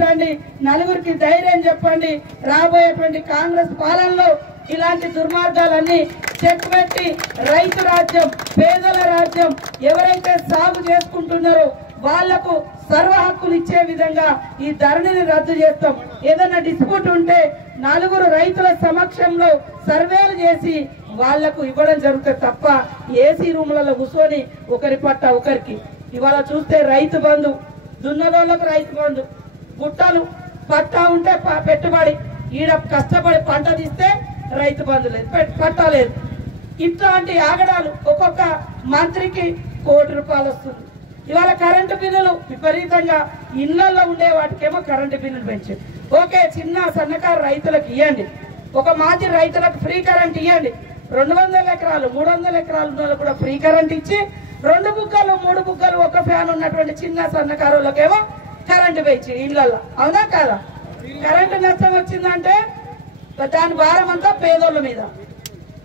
ఉండండి, నలుగురికి ధైర్యం చెప్పండి. రాబోయేటువంటి కాంగ్రెస్ పాలనలో ఇలాంటి దుర్మార్గాలన్నీ చెక్ పెట్టి రైతు రాజ్యం, పేదల రాజ్యం, ఎవరైతే సాగు చేసుకుంటున్నారో వాళ్లకు సర్వ హక్కులు ఇచ్చే విధంగా ఈ ధరణిని రద్దు చేస్తాం. ఏదైనా డిస్ప్యూట్ ఉంటే నలుగురు రైతుల సమక్షంలో సర్వేలు చేసి వాళ్లకు ఇవ్వడం జరుగుతుంది తప్ప ఏసీ రూములలో కూర్చొని ఒకరి పట్ట ఒకరికి. ఇవాళ చూస్తే రైతు బంధు, దున్నలోళ్ళకు రైతు బంధు, గుట్టలు పట్టా ఉంటే పెట్టుబడి, ఈడ కష్టపడి పంట తీస్తే రైతు బంధు లేదు, పట్టా లేదు. ఇట్లాంటి ఆగడాలు. ఒక్కొక్క మంత్రికి ₹1 కోటి వస్తుంది. ఇవాళ కరెంటు బిల్లులు విపరీతంగా ఇళ్లలో ఉండే వాటికేమో కరెంటు బిల్లులు పెంచారు. ఓకే, చిన్న సన్నకారు రైతులకు ఇవ్వండి, ఒక మాజీ రైతులకు ఫ్రీ కరెంట్ ఇవ్వండి. 200 ఎకరాలు 300 ఎకరాలు ఉన్న వాళ్ళు కూడా ఫ్రీ కరెంట్ ఇచ్చి 2 బుగ్గలు 3 బుగ్గలు ఒక ఫ్యాన్ ఉన్నటువంటి చిన్న సన్నకారులకేమో కరెంటు పెంచి ఇళ్లలో. అవునా కాదా? కరెంటు నష్టం వచ్చిందంటే దాని భారం అంతా పేదోళ్ళ మీద.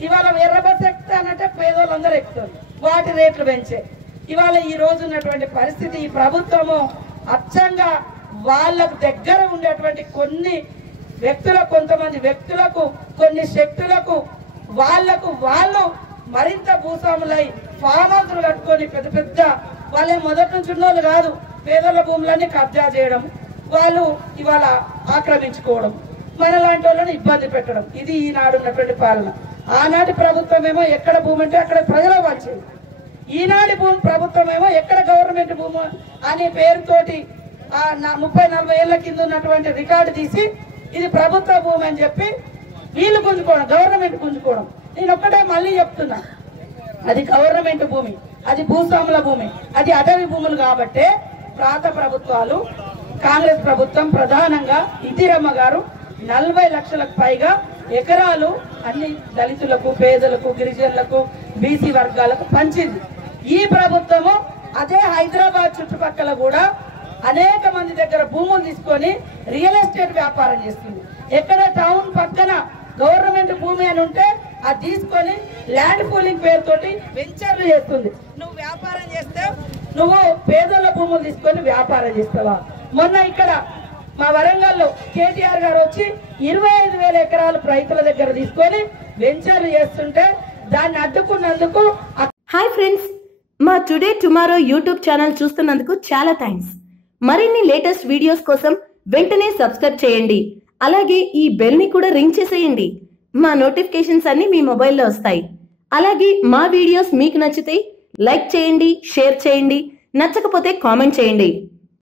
ఇవాళ ఎర్ర బస్సు ఎక్కుతానంటే పేదోళ్ళందరూ ఎక్కుతారు, వాటి రేట్లు పెంచే. ఇవాళ ఈ రోజు ఉన్నటువంటి పరిస్థితి, ఈ ప్రభుత్వము అచ్చంగా వాళ్ళకు దగ్గర ఉండేటువంటి కొన్ని వ్యక్తులకు, కొంతమంది వ్యక్తులకు, కొన్ని శక్తులకు వాళ్ళు మరింత భూస్వాములై ఫామ్ హౌస్లు కట్టుకొని పెద్ద పెద్ద వాళ్ళే మొదటి నుంచి ఉన్నోళ్ళు కాదు, పేదల భూములన్నీ కబ్జా చేయడం, వాళ్ళు ఇవాళ ఆక్రమించుకోవడం, మనలాంటి వాళ్ళని ఇబ్బంది పెట్టడం. ఇది ఈనాడు ఉన్నటువంటి పాలన. ఆనాటి ప్రభుత్వం ఏమో ఎక్కడ భూమి అంటే అక్కడ ప్రజలకు వచ్చేది. ఈనాటి భూమి ప్రభుత్వం ఏమో ఎక్కడ గవర్నమెంట్ భూమి అనే పేరుతోటి 30-40 ఏళ్ల కింద ఉన్నటువంటి రికార్డు తీసి ఇది ప్రభుత్వ భూమి అని చెప్పి వీళ్ళు గుంజుకోవడం, గవర్నమెంట్ గుంజుకోవడం. నేను ఒక్కటే మళ్ళీ చెప్తున్నా, అది గవర్నమెంట్ భూమి, అది భూస్వాముల భూమి, అది అటవీ భూములు. కాబట్టే ప్రాంత ప్రభుత్వాలు, కాంగ్రెస్ ప్రభుత్వం ప్రధానంగా ఇందిరమ్మ గారు 40 లక్షలకు పైగా ఎకరాలు అన్ని దళితులకు, పేదలకు, గిరిజనులకు, బీసీ వర్గాలకు పంచింది. ఈ ప్రభుత్వము అదే హైదరాబాద్ చుట్టుపక్కల కూడా అనేక మంది దగ్గర భూములు తీసుకొని రియల్ ఎస్టేట్ వ్యాపారం చేస్తుంది. ఎక్కడ టౌన్ పక్కన గవర్నమెంట్ భూమి అని ఉంటే అది తీసుకొని ల్యాండ్ పూలింగ్ పేరుతోటి వెంచర్లు చేస్తుంది. నువ్వు వ్యాపారం చేస్తే నువ్వు పేదల భూములు తీసుకొని వ్యాపారం చేస్తావా? మొన్న ఇక్కడ మా వరంగల్లో కేటీఆర్ గారు వచ్చి 25,000 ఎకరాలు రైతుల దగ్గర తీసుకొని వెంచర్లు చేస్తుంటే దాన్ని అడ్డుకున్నందుకు. హాయ్ ఫ్రెండ్స్, మా టుడే టుమారో యూట్యూబ్ ఛానల్ చూస్తున్నందుకు చాలా థ్యాంక్స్. మరిన్ని లేటెస్ట్ వీడియోస్ కోసం వెంటనే సబ్స్క్రైబ్ చేయండి. అలాగే ఈ బెల్ ని కూడా రింగ్ చేసేయండి. మా నోటిఫికేషన్స్ అన్ని మీ మొబైల్లో వస్తాయి. అలాగే మా వీడియోస్ మీకు నచ్చితే లైక్ చేయండి, షేర్ చేయండి, నచ్చకపోతే కామెంట్ చేయండి.